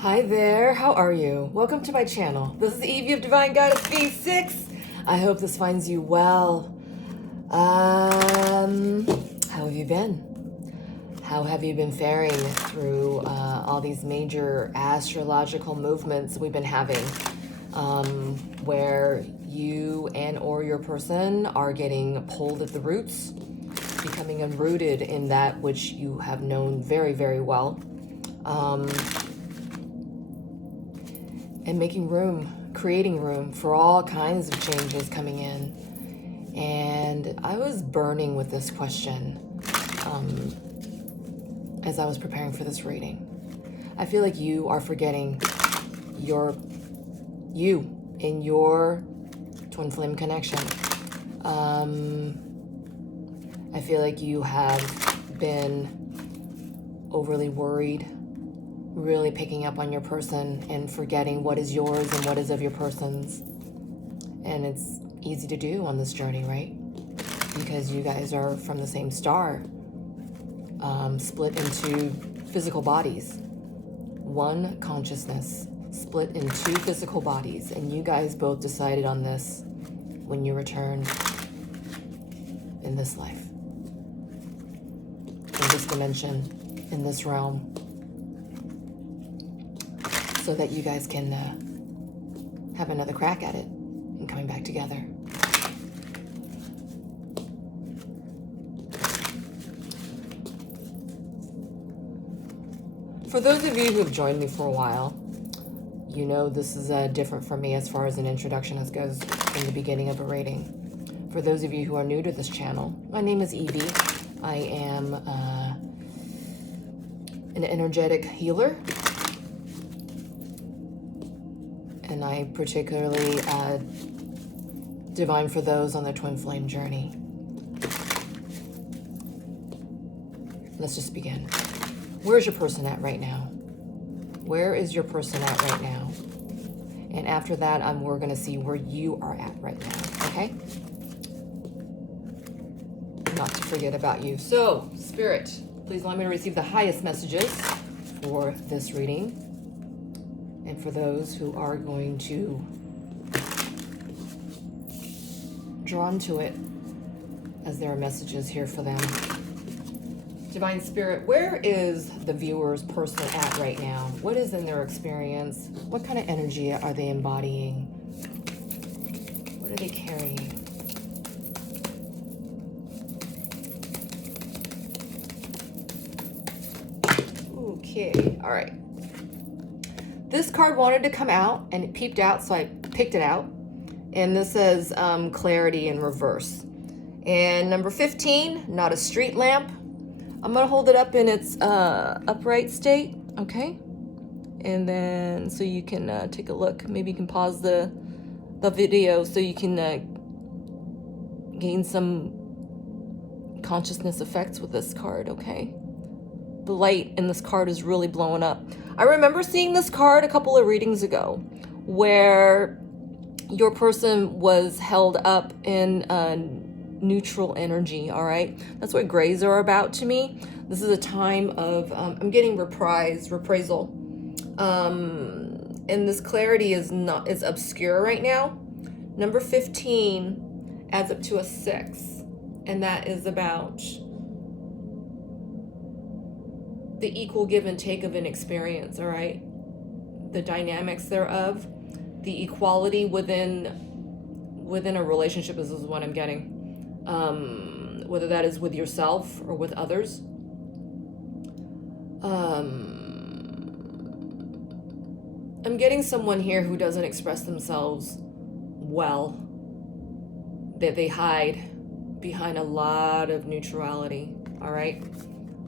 Hi there, how are you? Welcome to my channel. This is Evie of Divine Goddess V6. I hope this finds you well. How have you been? How have you been faring through all these major astrological movements we've been having, where you and or your person are getting pulled at the roots, becoming unrooted in that which you have known very, very well, and making room, creating room for all kinds of changes coming in. And I was burning with this question as I was preparing for this reading. I feel like you are forgetting you in your twin flame connection. I feel like you have been overly worried, really picking up on your person and forgetting what is yours and what is of your person's. And it's easy to do on this journey, right? Because you guys are from the same star, split into physical bodies. One consciousness split in two physical bodies, and you guys both decided on this when you returned in this life, in this dimension, in this realm, so that you guys can have another crack at it and coming back together. For those of you who have joined me for a while, you know this is different for me as far as an introduction as goes in the beginning of a reading. For those of you who are new to this channel, my name is Evie. I am an energetic healer, and I particularly divine for those on their twin flame journey. Let's just begin. Where's your person at right now? Where is your person at right now? And after that, we're going to see where you are at right now, okay? Not to forget about you. So, Spirit, please allow me to receive the highest messages for this reading. And for those who are going to drawn to it, as there are messages here for them. Divine Spirit, where is the viewer's person at right now? What is in their experience? What kind of energy are they embodying? What are they carrying? Okay, all right. This card wanted to come out, and it peeped out, so I picked it out. And this says clarity in reverse. And number 15, not a street lamp. I'm going to hold it up in its upright state, okay? And then so you can take a look. Maybe you can pause the video so you can gain some consciousness effects with this card, okay? The light in this card is really blowing up. I remember seeing this card a couple of readings ago where your person was held up in neutral energy, all right? That's what grays are about to me. This is a time of, I'm getting reprisal. And this clarity is obscure right now. Number 15 adds up to a 6, and that is about the equal give and take of an experience, all right? The dynamics thereof, the equality within a relationship is what I'm getting. Whether that is with yourself or with others. I'm getting someone here who doesn't express themselves well, that they hide behind a lot of neutrality, all right?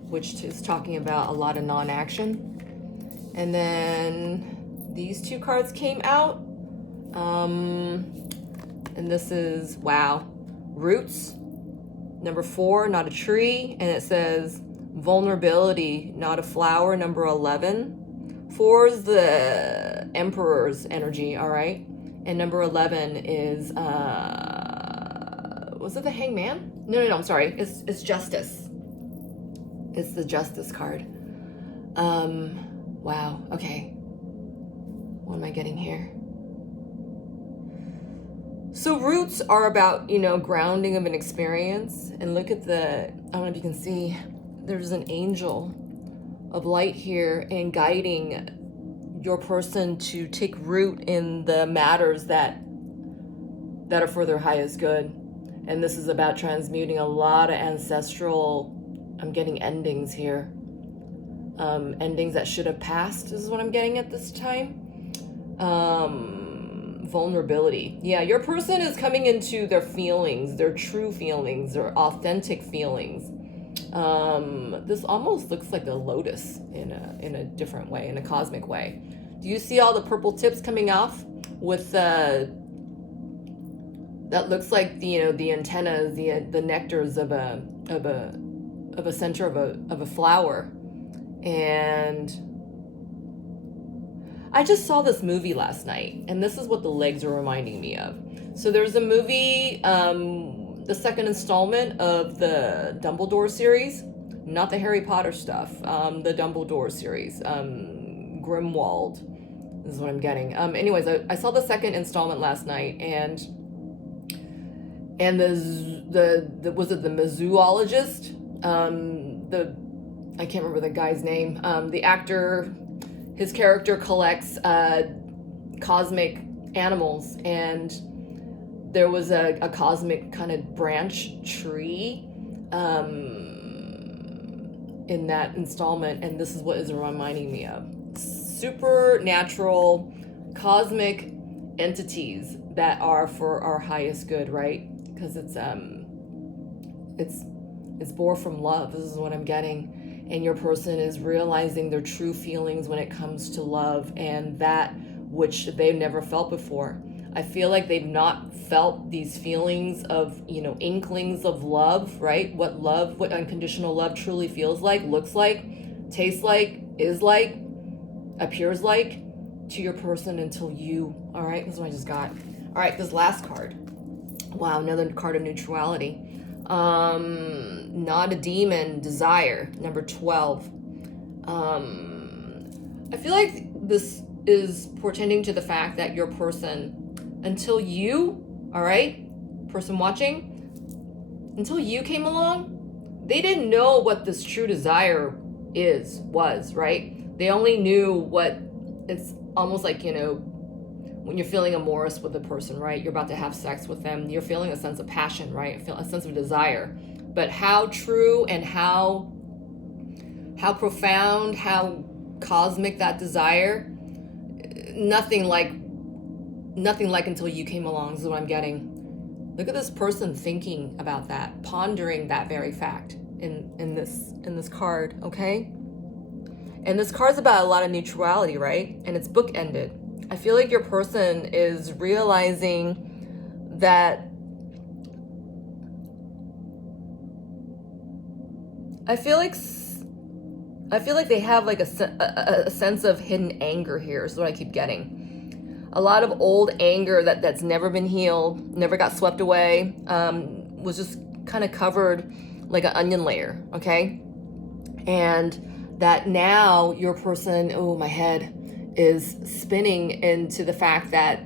Which is talking about a lot of non-action. And then these two cards came out. And this is, wow, roots. Number 4, not a tree. And it says vulnerability, not a flower. Number 11. 4 is the Emperor's energy, all right? And number 11 is, was it the Hangman? No, I'm sorry. It's Justice. It's the Justice card. Wow, okay. What am I getting here? So roots are about, you know, grounding of an experience. And look at the, I don't know if you can see, there's an angel of light here and guiding your person to take root in the matters that are for their highest good. And this is about transmuting a lot of ancestral, I'm getting endings here. Endings that should have passed is what I'm getting at this time. Vulnerability. Yeah, your person is coming into their feelings, their true feelings, their authentic feelings. This almost looks like a lotus in a different way, in a cosmic way. Do you see all the purple tips coming off with that looks like the, you know, the antennas, the nectars of a center of a flower. And I just saw this movie last night, and this is what the legs are reminding me of. So there's a movie, the second installment of the Dumbledore series, not the Harry Potter stuff, the Dumbledore series, Grimwald is what I'm getting. Anyways, I saw the second installment last night, and the was it the zoologist? I can't remember the guy's name. The actor, his character collects cosmic animals, and there was a cosmic kind of branch tree in that installment, and this is what is reminding me of. Supernatural, cosmic entities that are for our highest good, right? Because it's born from love. This is what I'm getting. And your person is realizing their true feelings when it comes to love, and that which they've never felt before. I feel like they've not felt these feelings of, you know, inklings of love, right? What love, what unconditional love truly feels like, looks like, tastes like, is like, appears like to your person until you, all right? This is what I just got. All right, this last card. Wow, another card of neutrality. Not a demon, desire, number 12. I feel like this is portending to the fact that your person, until you, all right, person watching, until you came along, they didn't know what this true desire was, right? They only knew what, it's almost like, you know, when you're feeling amorous with a person, right? You're about to have sex with them. You're feeling a sense of passion, right? A sense of desire. But how true and how profound, how cosmic that desire, nothing like until you came along is what I'm getting. Look at this person thinking about that, pondering that very fact in this card, okay? And this card's about a lot of neutrality, right? And it's bookended. I feel like your person is realizing that I feel like they have like a sense of hidden anger here is what I keep getting. A lot of old anger that's never been healed, never got swept away, was just kind of covered like an onion layer, okay? And that now your person, oh, my head is spinning into the fact that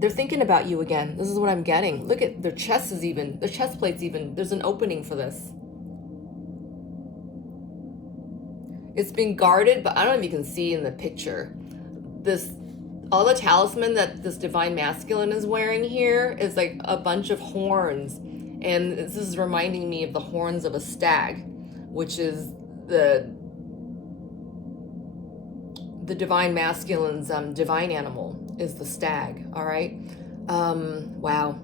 they're thinking about you again. This is what I'm getting. Look at their chest their chest plate's even, there's an opening for this. It's been guarded, but I don't know if you can see in the picture. All the talisman that this divine masculine is wearing here is like a bunch of horns. And this is reminding me of the horns of a stag, which is the divine masculine's divine animal is the stag, all right? Wow.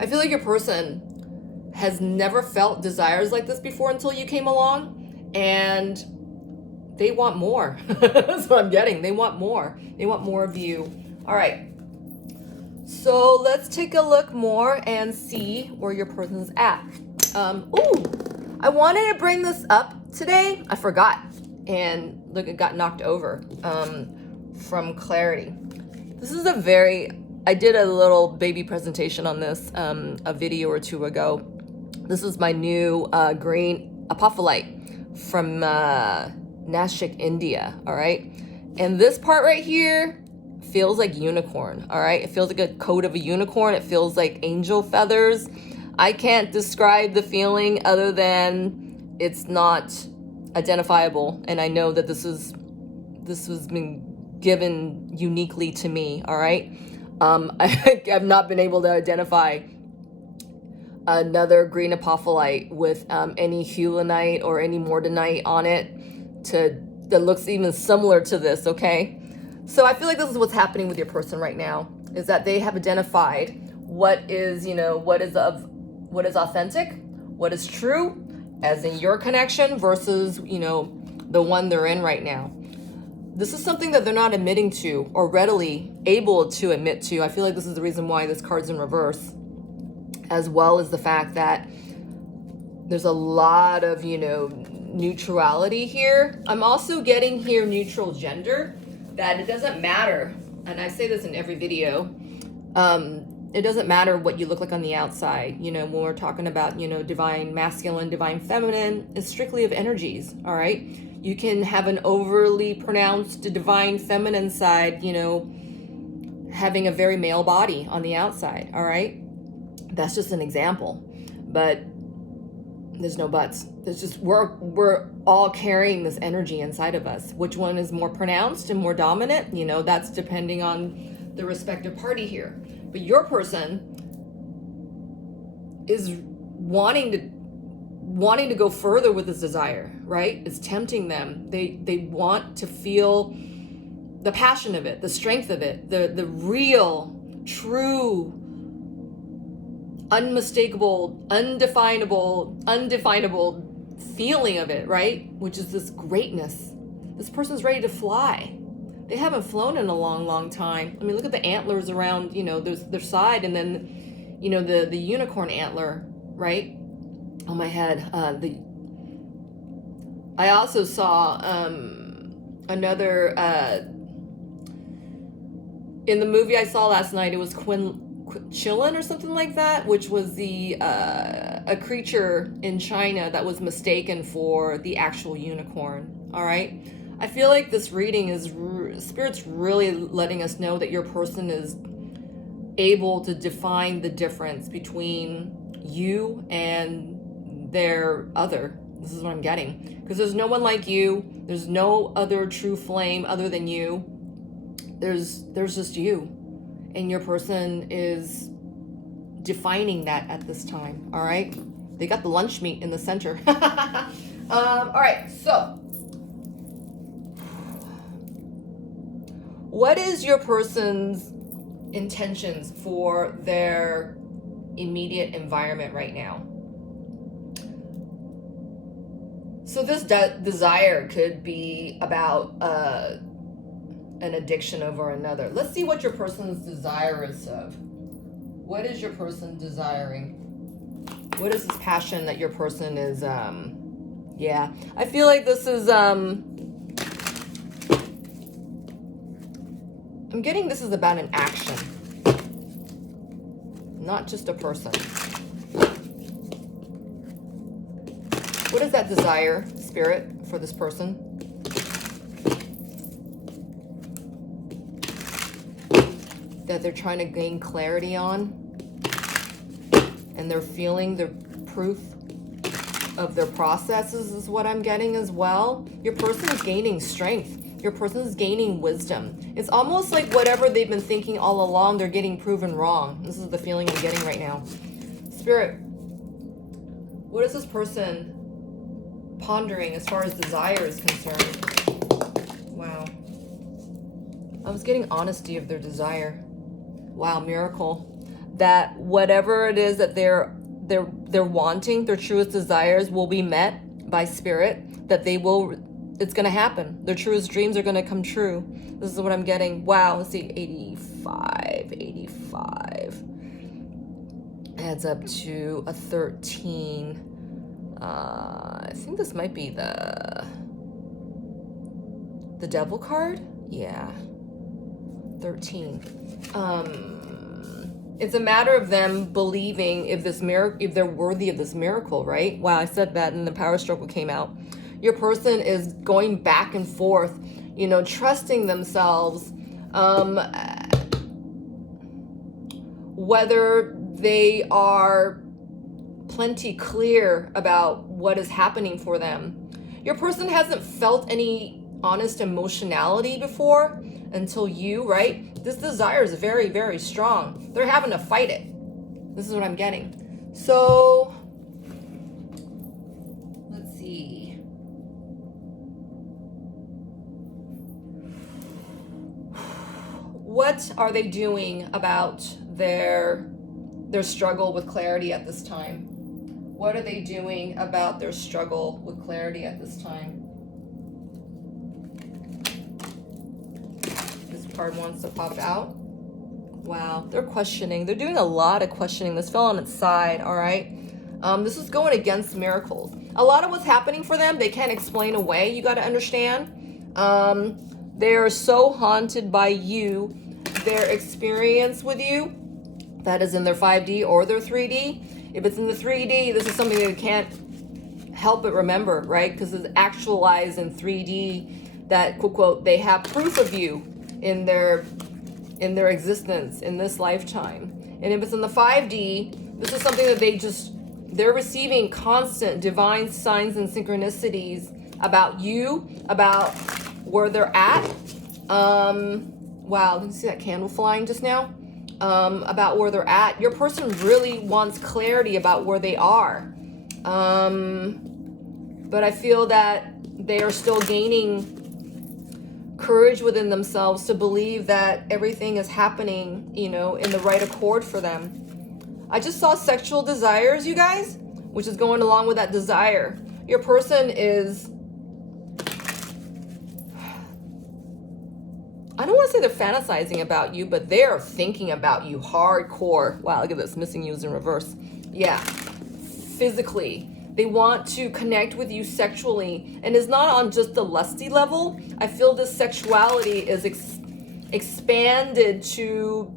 I feel like your person has never felt desires like this before until you came along, and they want more. That's what I'm getting. They want more. They want more of you. All right. So let's take a look more and see where your person's at. I wanted to bring this up today. I forgot. And look, it got knocked over from clarity. This is I did a little baby presentation on this a video or two ago. This is my new green apophyllite from Nashik, India, all right? And this part right here feels like unicorn, all right? It feels like a coat of a unicorn. It feels like angel feathers. I can't describe the feeling other than it's not identifiable. And I know that this was been given uniquely to me, all right? I've not been able to identify another green apophyllite with any heulanite or any mordanite on it that looks even similar to this, okay? So I feel like this is what's happening with your person right now, is that they have identified what is, what is authentic, what is true, as in your connection versus, the one they're in right now. This is something that they're not admitting to or readily able to admit to. I feel like this is the reason why this card's in reverse, as well as the fact that there's a lot of, neutrality here. I'm also getting here neutral gender, that it doesn't matter, and I say this in every video, it doesn't matter what you look like on the outside. When we're talking about, divine masculine, divine feminine, it's strictly of energies, all right? You can have an overly pronounced divine feminine side, having a very male body on the outside, all right? That's just an example, but there's no buts. There's just, we're all carrying this energy inside of us. Which one is more pronounced and more dominant? That's depending on the respective party here. But your person is wanting to go further with this desire, right? It's tempting them. They want to feel the passion of it, the strength of it, the real, true, unmistakable, undefinable feeling of it, right? Which is this greatness. This person's ready to fly. They haven't flown in a long, long time. I mean, look at the antlers around, their side, and then, the unicorn antler, right? On my head. I also saw another, in the movie I saw last night, it was Chillin or something like that, which was a creature in China that was mistaken for the actual unicorn. All right, I feel like this reading is Spirit's really letting us know that your person is able to define the difference between you and their other. This is what I'm getting, because there's no one like you. There's no other true flame other than you. There's just you. And your person is defining that at this time, all right? They got the lunch meat in the center. All right, so what is your person's intentions for their immediate environment right now? So this desire could be about an addiction over another. Let's see what your person's desire is of. What is your person desiring? What is this passion that your person is, yeah. I feel like this is, I'm getting this is about an action, not just a person. What is that desire, Spirit, for this person? That they're trying to gain clarity on, and they're feeling the proof of their processes is what I'm getting as well. Your person is gaining strength. Your person is gaining wisdom. It's almost like whatever they've been thinking all along, they're getting proven wrong. This is the feeling I'm getting right now. Spirit, what is this person pondering as far as desire is concerned? Wow. I was getting honesty of their desire. Wow, miracle. That whatever it is that they're wanting, their truest desires will be met by Spirit, that they will, it's going to happen. Their truest dreams are going to come true. This is what I'm getting. Wow, let's see, 85 adds up to a 13. I think this might be the Devil card. Yeah, 13. It's a matter of them believing if they're worthy of this miracle, right? Wow, I said that and the power struggle came out. Your person is going back and forth, you know, trusting themselves, whether they are plenty clear about what is happening for them. Your person hasn't felt any honest emotionality before until you, right? This desire is very, very strong. They're having to fight it. This is what I'm getting. So, let's see. What are they doing about their struggle with clarity at this time? What are they doing about their struggle with clarity at this time? This card wants to pop out. Wow, they're questioning. They're doing a lot of questioning. This fell on its side, all right? This is going against miracles. A lot of what's happening for them, they can't explain away, you got to understand. They are so haunted by you, their experience with you, that is in their 5D or their 3D. If it's in the 3D, this is something they can't help but remember, right? Because it's actualized in 3D that, quote, quote, they have proof of you in their existence in this lifetime. And if it's in the 5D, this is something that they're receiving constant divine signs and synchronicities about you, about where they're at. Wow, did you see that candle flying just now? About where they're at. Your person really wants clarity about where they are. But I feel that they are still gaining courage within themselves to believe that everything is happening, you know, in the right accord for them. I just saw sexual desires, you guys, which is going along with that desire. Your person is, I don't want to say they're fantasizing about you, but they're thinking about you hardcore. Wow, look at this, missing you is in reverse. Yeah, physically. They want to connect with you sexually, and it's not on just the lusty level. I feel this sexuality is expanded to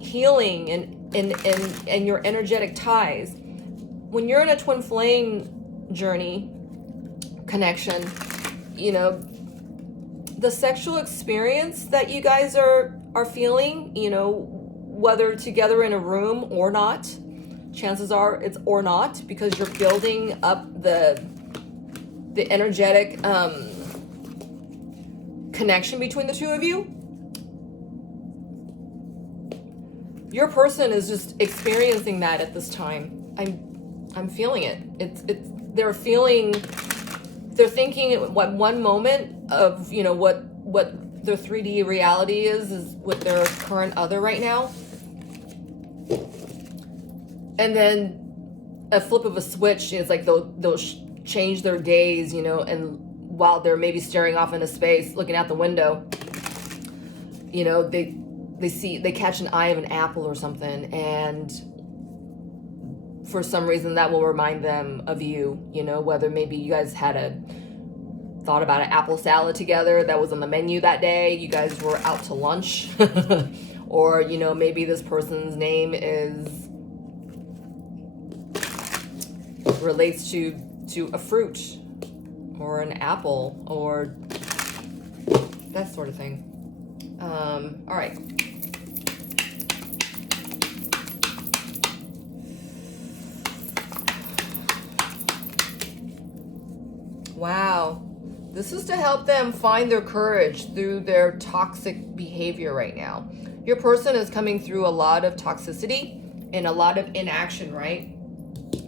healing and your energetic ties. When you're in a twin flame journey connection, you know, the sexual experience that you guys are feeling, you know, whether together in a room or not, chances are it's or not, because you're building up the energetic connection between the two of you. Your person is just experiencing that at this time. I'm feeling it. They're thinking at one moment of, you know, what their 3D reality is with their current other right now. And then a flip of a switch, it's like they'll change their days, you know, and while they're maybe staring off into space, looking out the window, you know, they catch an eye of an apple or something, and for some reason that will remind them of you, you know, whether maybe you guys thought about an apple salad together that was on the menu that day, you guys were out to lunch, or, you know, maybe this person's name relates to a fruit or an apple or that sort of thing. All right. Wow. This is to help them find their courage through their toxic behavior right now. Your person is coming through a lot of toxicity and a lot of inaction, right?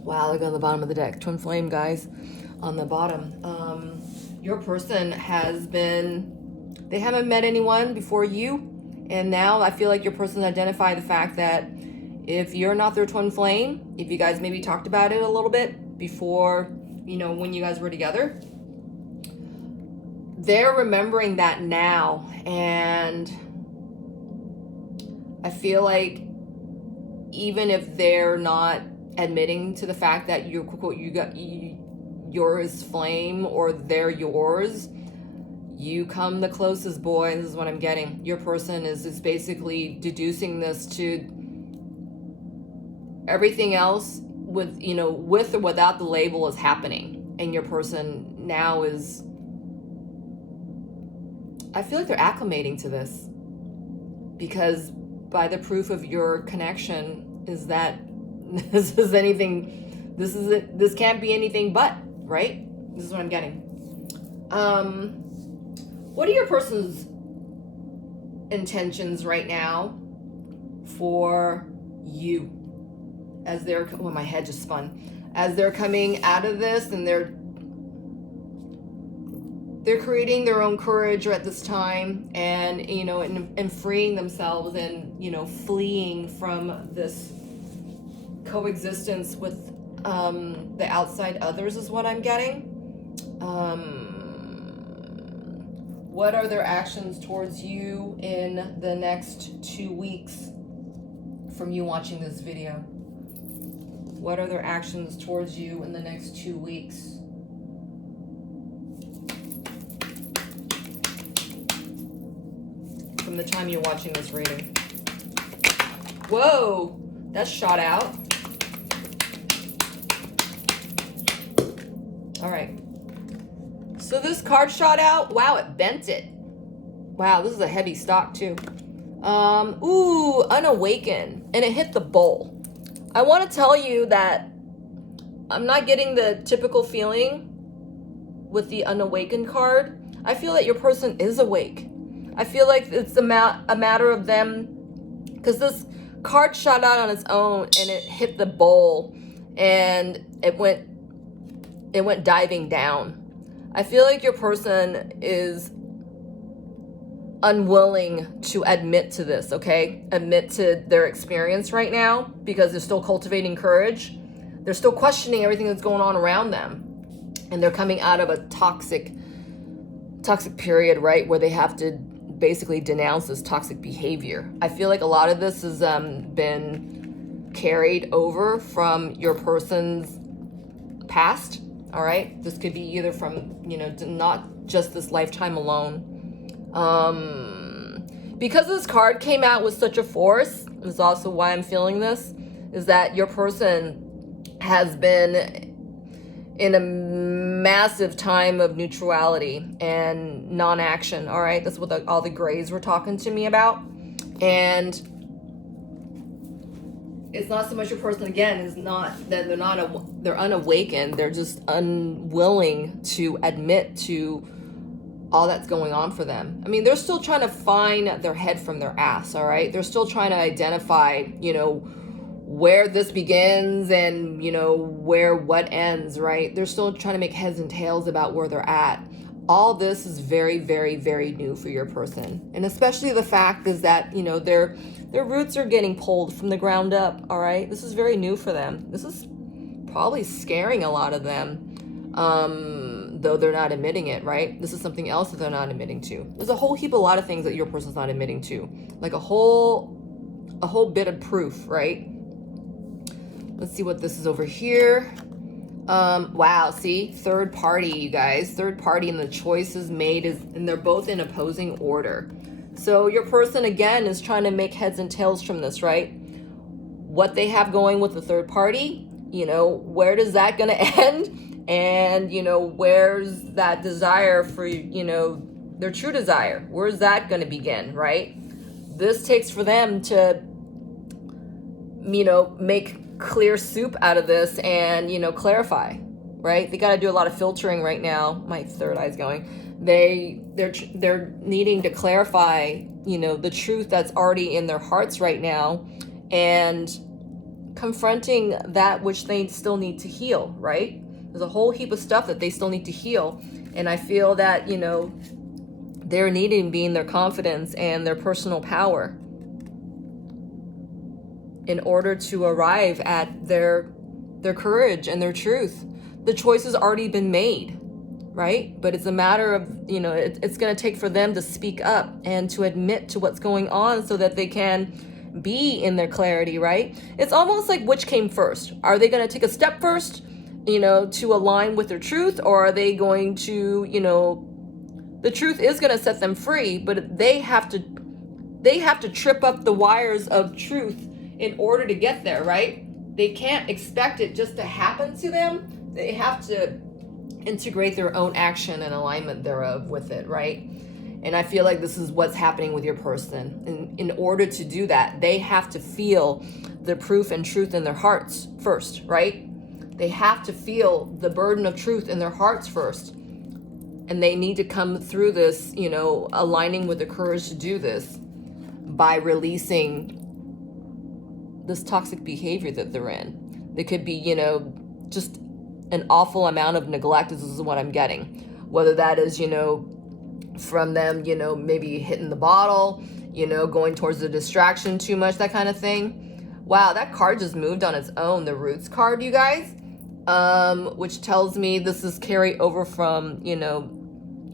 Wow, look on the bottom of the deck. Twin flame, guys, on the bottom. Your person they haven't met anyone before you. And now I feel like your person identified the fact that if you're not their twin flame, if you guys maybe talked about it a little bit before, you know, when you guys were together, they're remembering that now. And I feel like even if they're not admitting to the fact that you got yours flame or they're yours, you come the closest, boy. This is what I'm getting. Your person is basically deducing this to everything else with, you know, with or without the label is happening, and your person now is I feel like they're acclimating to this, because by the proof of your connection is that this can't be anything but, right? This is what I'm getting. What are your person's intentions right now for you as they're, oh, my head just spun, as they're coming out of this, and they're creating their own courage at this time, and and freeing themselves, and fleeing from this coexistence with the outside others is what I'm getting. What are their actions towards you in the next 2 weeks from you watching this video? What are their actions towards you in the next 2 weeks? From the time you're watching this reading. Whoa, that shot out. All right. So this card shot out. Wow, it bent it. Wow, this is a heavy stock too. Ooh, unawakened. And it hit the bowl. I want to tell you that I'm not getting the typical feeling with the unawakened card. I feel that your person is awake. I feel like it's a matter of them, because this card shot out on its own and it hit the bowl and it went diving down. I feel like your person is unwilling to admit to this, okay? Admit to their experience right now, because they're still cultivating courage. They're still questioning everything that's going on around them. And they're coming out of a toxic period, right? Where they have to basically denounce this toxic behavior. I feel like a lot of this has been carried over from your person's past. All right, this could be either from, not just this lifetime alone. Because this card came out with such a force, is also why I'm feeling this, is that your person has been in a massive time of neutrality and non-action. All right, that's what all the grays were talking to me about. And it's not so much your person, again, is not that they're unawakened. They're just unwilling to admit to all that's going on for them. I mean, they're still trying to find their head from their ass, all right? They're still trying to identify, where this begins and, where what ends, right? They're still trying to make heads and tails about where they're at. All this is very, very, very new for your person. And especially the fact is that, their roots are getting pulled from the ground up, all right? This is very new for them. This is probably scaring a lot of them, though they're not admitting it, right? This is something else that they're not admitting to. There's a whole heap, a lot of things that your person's not admitting to. Like a whole bit of proof, right? Let's see what this is over here. Wow, see? Third party, you guys. Third party, and the choices made and they're both in opposing order. So your person, again, is trying to make heads and tails from this, right? What they have going with the third party, where does that going to end? And, where's that desire for, their true desire? Where's that going to begin, right? This takes for them to, make clear soup out of this and, clarify, right? They got to do a lot of filtering right now. My third eye's going. They're needing to clarify, the truth that's already in their hearts right now, and confronting that which they still need to heal, right? There's a whole heap of stuff that they still need to heal. And I feel that, they're needing being their confidence and their personal power in order to arrive at their courage and their truth. The choice has already been made, right? But it's a matter of, it's going to take for them to speak up and to admit to what's going on so that they can be in their clarity, right? It's almost like which came first. Are they going to take a step first, to align with their truth? Or are they going to, the truth is going to set them free, but they have to trip up the wires of truth in order to get there, right? They can't expect it just to happen to them. They have to integrate their own action and alignment thereof with it, right? And I feel like this is what's happening with your person. And in order to do that, they have to feel the proof and truth in their hearts first, right? They have to feel the burden of truth in their hearts first. And they need to come through this, you know, aligning with the courage to do this by releasing this toxic behavior that they're in. They could be, you know, just an awful amount of neglect. This is what I'm getting. Whether that is, you know, from them, you know, maybe hitting the bottle, you know, going towards the distraction too much, that kind of thing. Wow, that card just moved on its own, the Roots card, you guys, which tells me this is carry over from, you know,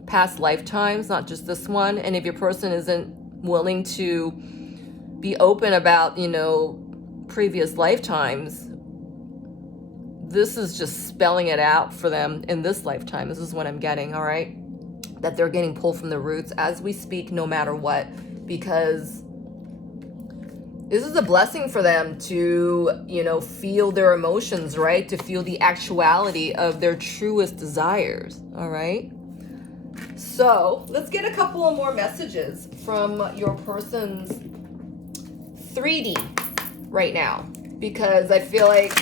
past lifetimes, not just this one. And if your person isn't willing to be open about, you know, previous lifetimes, this is just spelling it out for them in this lifetime. This is what I'm getting, all right? That they're getting pulled from the roots as we speak, no matter what, because this is a blessing for them to, you know, feel their emotions, right? To feel the actuality of their truest desires, all right? So let's get a couple of more messages from your person's 3D right now, because I feel like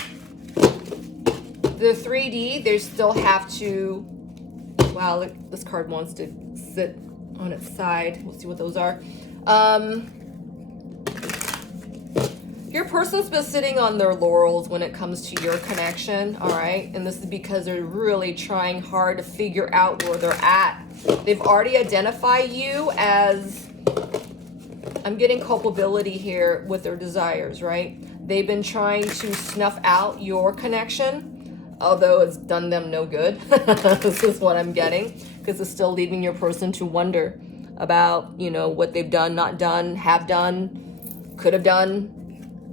the 3D, they still have to, wow, look, this card wants to sit on its side. We'll see what those are. Your person's been sitting on their laurels when it comes to your connection, all right? And this is because they're really trying hard to figure out where they're at. They've already identified you as, I'm getting culpability here with their desires, right? They've been trying to snuff out your connection, although it's done them no good. This is what I'm getting, because it's still leaving your person to wonder about, you know, what they've done, not done, have done, could have done,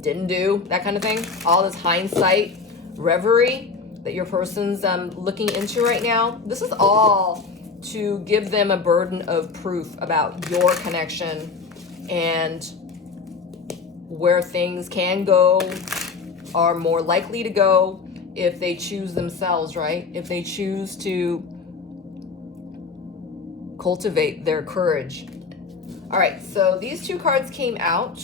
didn't do, that kind of thing. All this hindsight reverie that your person's looking into right now. This is all to give them a burden of proof about your connection and where things can go, are more likely to go if they choose themselves, right? If they choose to cultivate their courage. All right, so these two cards came out.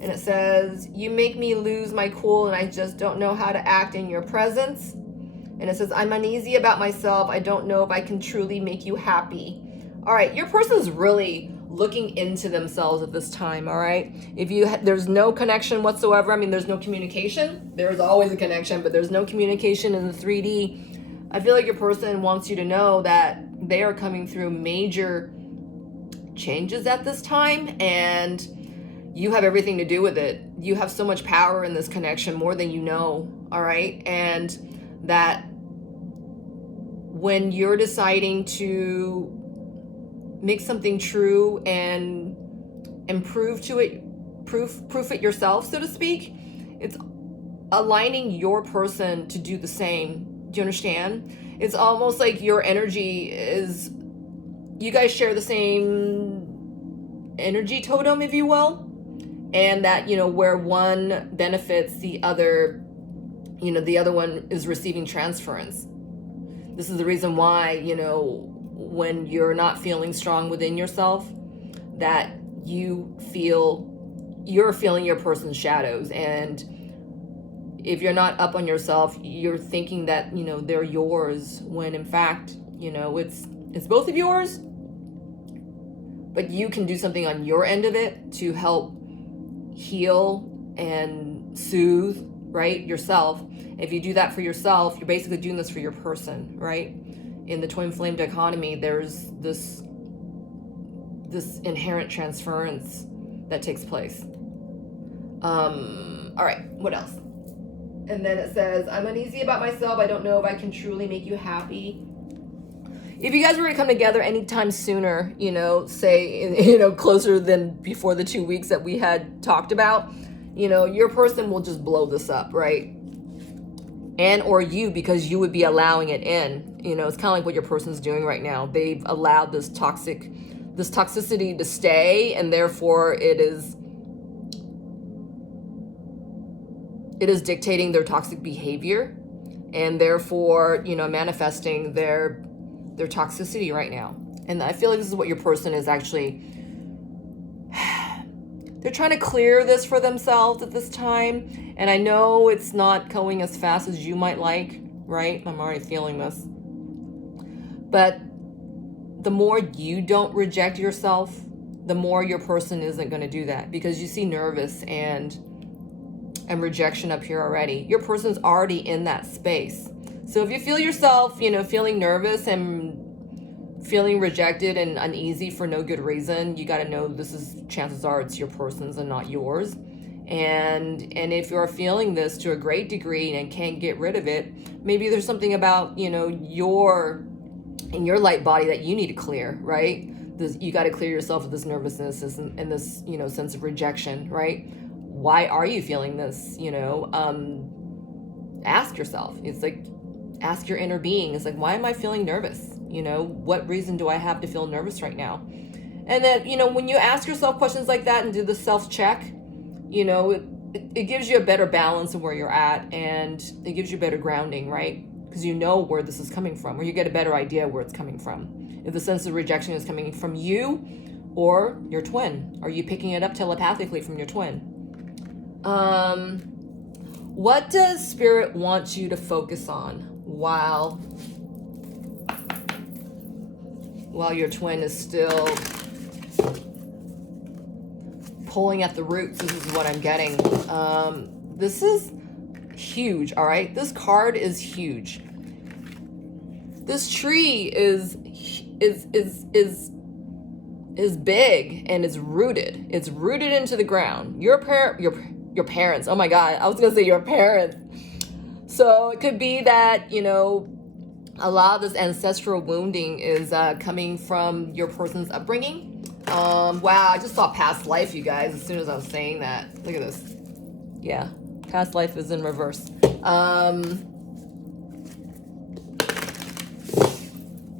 And it says, you make me lose my cool and I just don't know how to act in your presence. And it says, I'm uneasy about myself. I don't know if I can truly make you happy. All right, your person's really looking into themselves at this time, all right? If there's no connection whatsoever, I mean, there's no communication. There's always a connection, but there's no communication in the 3D. I feel like your person wants you to know that they are coming through major changes at this time, and you have everything to do with it. You have so much power in this connection, more than you know, all right? And that when you're deciding to make something true and prove it yourself, so to speak, it's aligning your person to do the same. Do you understand? It's almost like your energy is, you guys share the same energy totem, if you will. And that, you know, where one benefits, the other, you know, the other one is receiving transference. This is the reason why, you know, when you're not feeling strong within yourself, that you're feeling your person's shadows. And if you're not up on yourself, you're thinking that, you know, they're yours, when in fact, you know, it's both of yours. But you can do something on your end of it to help heal and soothe, right, yourself. If you do that for yourself, you're basically doing this for your person, right? In the twin flame dichotomy, there's this inherent transference that takes place. All right, what else? And then it says, I'm uneasy about myself. I don't know if I can truly make you happy. If you guys were to come together anytime sooner, you know, say, you know, closer than before the 2 weeks that we had talked about, you know, your person will just blow this up, right? And or you, because you would be allowing it in. You know, it's kind of like what your person's doing right now. They've allowed this toxicity to stay, and therefore it is dictating their toxic behavior, and therefore, you know, manifesting their toxicity right now. And I feel like this is what your person is actually, they're trying to clear this for themselves at this time. And I know it's not going as fast as you might like, right? I'm already feeling this. But the more you don't reject yourself, the more your person isn't going to do that, because you see nervous and rejection up here already. Your person's already in that space. So if you feel yourself, feeling nervous and feeling rejected and uneasy for no good reason, you got to know chances are it's your person's and not yours. And if you're feeling this to a great degree and can't get rid of it, maybe there's something about, your light body that you need to clear, right? You got to clear yourself of this nervousness and this, sense of rejection, right? Why are you feeling this? Ask yourself. It's like, ask your inner being. It's like, why am I feeling nervous? What reason do I have to feel nervous right now? And then, when you ask yourself questions like that and do the self-check, it gives you a better balance of where you're at, and it gives you better grounding, right? Because you know where this is coming from, or you get a better idea where it's coming from. If the sense of rejection is coming from you or your twin, are you picking it up telepathically from your twin? What does Spirit want you to focus on while your twin is still pulling at the roots? This is what I'm getting. This is huge, all right? This card is huge. This tree is big and is rooted. It's rooted into the ground. Your parents. Oh my God, I was gonna say your parents. So it could be that, a lot of this ancestral wounding is coming from your person's upbringing. Wow, I just saw past life, you guys, as soon as I was saying that. Look at this. Yeah, past life is in reverse.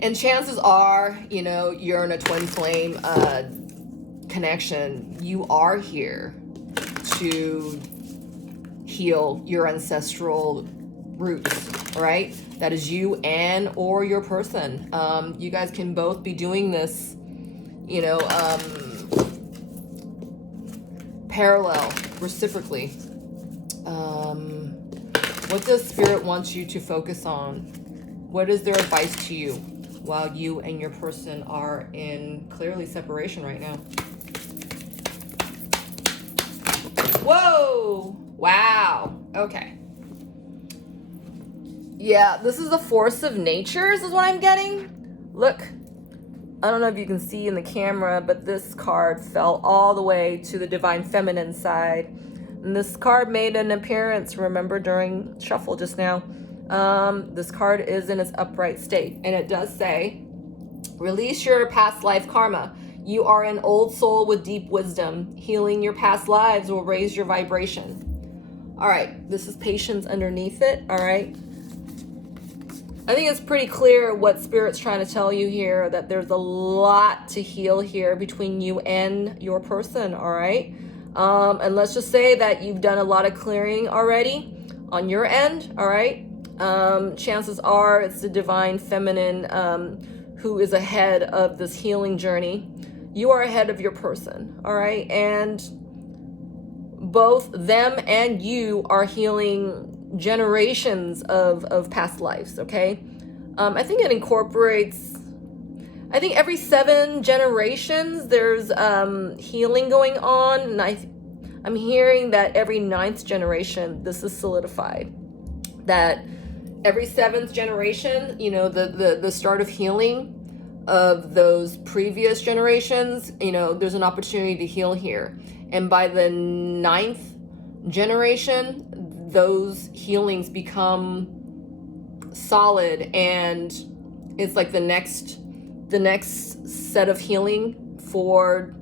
And chances are, you're in a twin flame connection. You are here to heal your ancestral roots, right? That is you and or your person. You guys can both be doing this, parallel, reciprocally. What does Spirit want you to focus on? What is their advice to you while you and your person are in clearly separation right now? Whoa! Wow. Okay. Yeah, this is the force of nature, is what I'm getting. Look, I don't know if you can see in the camera, but this card fell all the way to the divine feminine side. And this card made an appearance, remember, during shuffle just now. This card is in its upright state, and it does say, release your past life karma. You are an old soul with deep wisdom. Healing your past lives will raise your vibration. All right, this is patience underneath it, all right? I think it's pretty clear what Spirit's trying to tell you here, that there's a lot to heal here between you and your person, all right? And let's just say that you've done a lot of clearing already on your end, all right? Chances are it's the divine feminine who is ahead of this healing journey. You are ahead of your person, all right? And both them and you are healing generations of past lives, okay? I think it incorporates, I think every 7 generations there's healing going on, and I'm hearing that every 9th generation this is solidified. That every 7th generation, the start of healing of those previous generations, there's an opportunity to heal here. And by the 9th generation, those healings become solid, and it's like the next set of healing for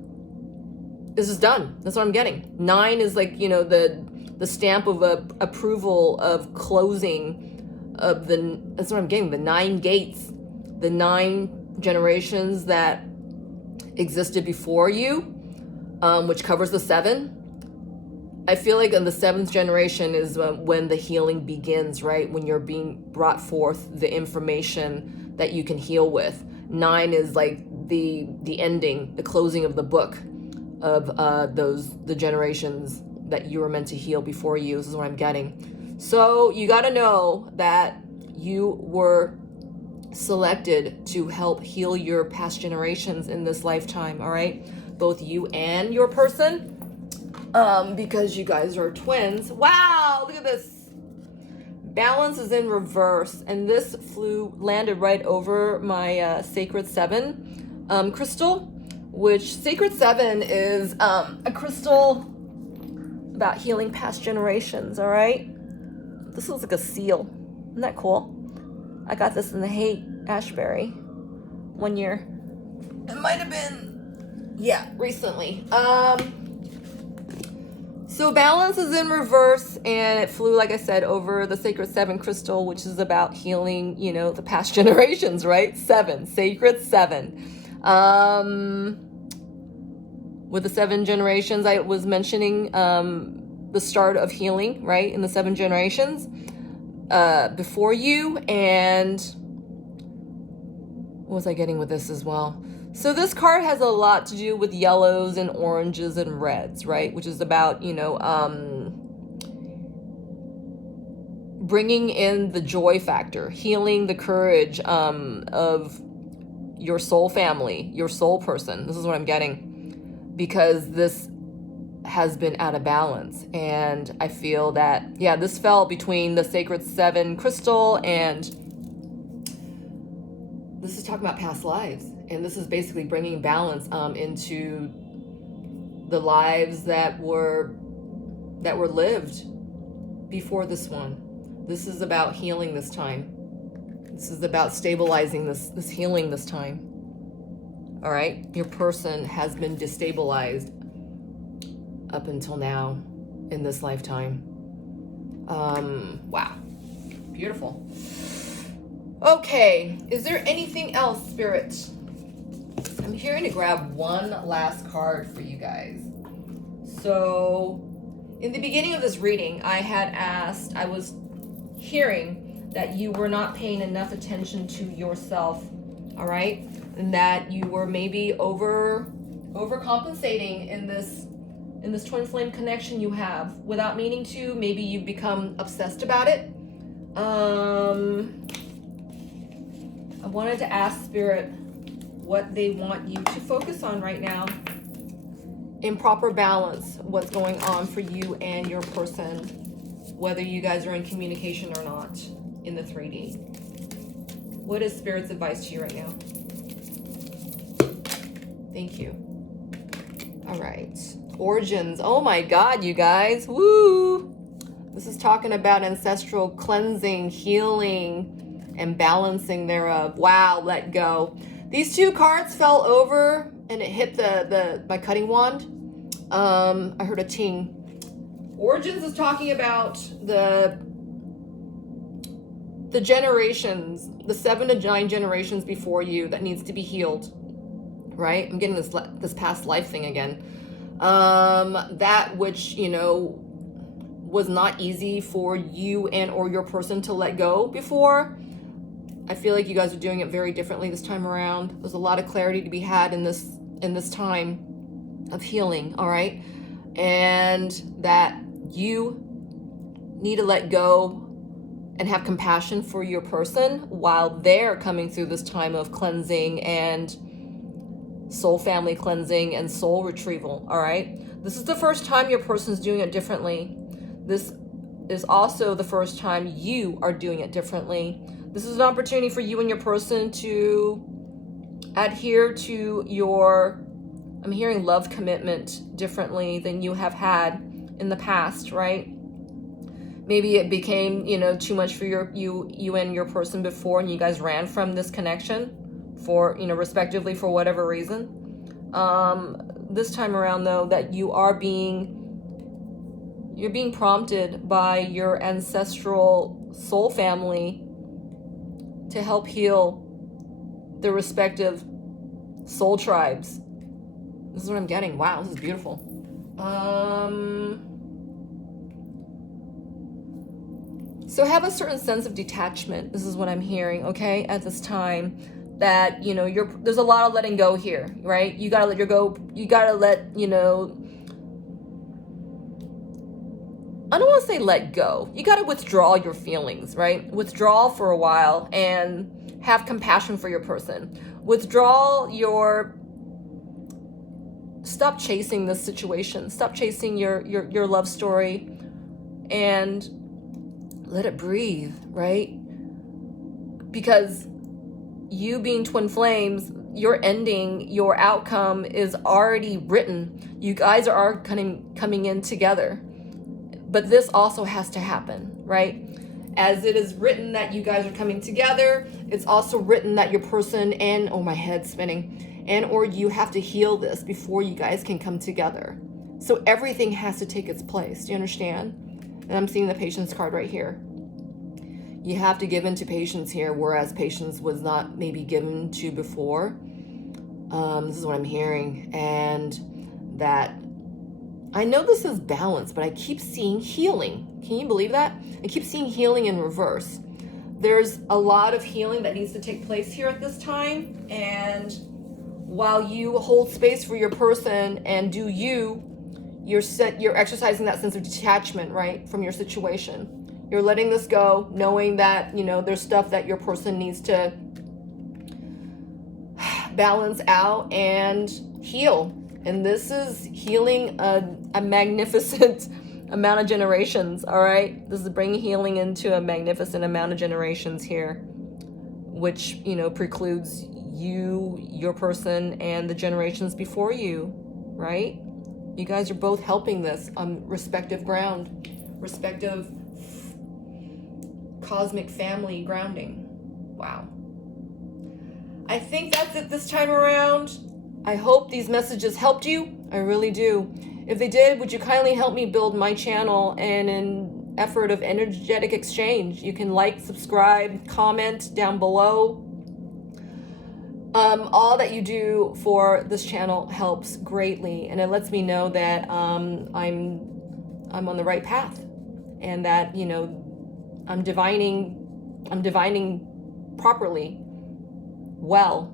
this is done. That's what I'm getting. 9 is like, the stamp of approval of closing of that's what I'm getting. The 9 gates, the 9 generations that existed before you, which covers the 7. I feel like in the 7th generation is when the healing begins, right? When you're being brought forth the information that you can heal with. 9 is like the ending, the closing of the book of the generations that you were meant to heal before you. This is what I'm getting. So you got to know that you were selected to help heal your past generations in this lifetime, all right? Both you and your person, because you guys are twins. Wow, look at this. Balance is in reverse, and this landed right over my Sacred 7 crystal, which Sacred 7 is a crystal about healing past generations, all right? This looks like a seal. Isn't that cool? I got this in the Haight Ashbury 1 year. It might have been, yeah, recently. So balance is in reverse, and it flew, like I said, over the Sacred 7 crystal, which is about healing, you know, the past generations, right? 7, Sacred 7. With the 7 generations, I was mentioning the start of healing, right? In the 7 generations before you. And what was I getting with this as well? So this card has a lot to do with yellows and oranges and reds, right? Which is about, you know, bringing in the joy factor, healing the courage of your soul family, your soul person. This is what I'm getting, because this has been out of balance. And I feel that, yeah, this fell between the Sacred 7 crystal, and this is talking about past lives. And this is basically bringing balance into the lives that were lived before this one. This is about healing this time. This is about stabilizing this healing this time. All right? Your person has been destabilized up until now in this lifetime. Wow. Beautiful. Okay. Is there anything else, Spirit? I'm hearing to grab one last card for you guys. So in the beginning of this reading, I was hearing that you were not paying enough attention to yourself, all right? And that you were maybe overcompensating in this twin flame connection you have without meaning to. Maybe you've become obsessed about it. I wanted to ask Spirit what they want you to focus on right now in proper balance, what's going on for you and your person, whether you guys are in communication or not in the 3D. What is Spirit's advice to you right now? Thank you. All right. Origins. Oh my God, you guys. Woo! This is talking about ancestral cleansing, healing, and balancing thereof. Wow, let go. These 2 cards fell over and it hit my cutting wand. I heard a ting. Origins is talking about the generations, the 7 to 9 generations before you that needs to be healed, right? I'm getting this past life thing again. That which, you know, was not easy for you and or your person to let go before. I feel like you guys are doing it very differently this time around. There's a lot of clarity to be had in this time of healing, all right? And that you need to let go and have compassion for your person while they're coming through this time of cleansing and soul family cleansing and soul retrieval, all right? This is the first time your person's doing it differently. This is also the first time you are doing it differently. This is an opportunity for you and your person to adhere to your, I'm hearing love commitment differently than you have had in the past, right? Maybe it became, you know, too much for you and your person before, and you guys ran from this connection for, you know, respectively for whatever reason. This time around, though, that you're being prompted by your ancestral soul family to help heal the respective soul tribes. This is what I'm getting. Wow, this is beautiful. So have a certain sense of detachment. This is what I'm hearing, okay, at this time. that, you know, there's a lot of letting go here, right? You gotta let your go, you gotta let, you know, I don't want to say let go. You got to withdraw your feelings, right? Withdraw for a while and have compassion for your person. Withdraw your, stop chasing this situation. Stop chasing your love story and let it breathe, right? Because you being twin flames, your ending, your outcome is already written. You guys are coming in together. But this also has to happen, right? As it is written that you guys are coming together, it's also written that your person and, oh, my head's spinning, and or you have to heal this before you guys can come together. So everything has to take its place. Do you understand? And I'm seeing the patience card right here. You have to give into patience here, whereas patience was not maybe given to before. This is what I'm hearing. And that, I know this is balance, but I keep seeing healing. Can you believe that? I keep seeing healing in reverse. There's a lot of healing that needs to take place here at this time. And while you hold space for your person and do you're exercising that sense of detachment, right, from your situation. You're letting this go, knowing that, you know, there's stuff that your person needs to balance out and heal. And this is healing a magnificent amount of generations, all right? This is bringing healing into a magnificent amount of generations here, which, you know, precludes you, your person, and the generations before you, right? You guys are both helping this on respective ground, respective cosmic family grounding. Wow. I think that's it this time around. I hope these messages helped you. I really do. If they did, would you kindly help me build my channel in an effort of energetic exchange? You can like, subscribe, comment down below. All that you do for this channel helps greatly, and it lets me know that I'm on the right path, and that, you know, I'm divining properly, well,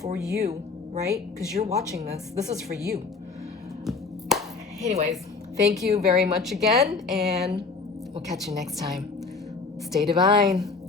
for you, right? Because you're watching this. This is for you. Anyways, thank you very much again, and we'll catch you next time. Stay divine.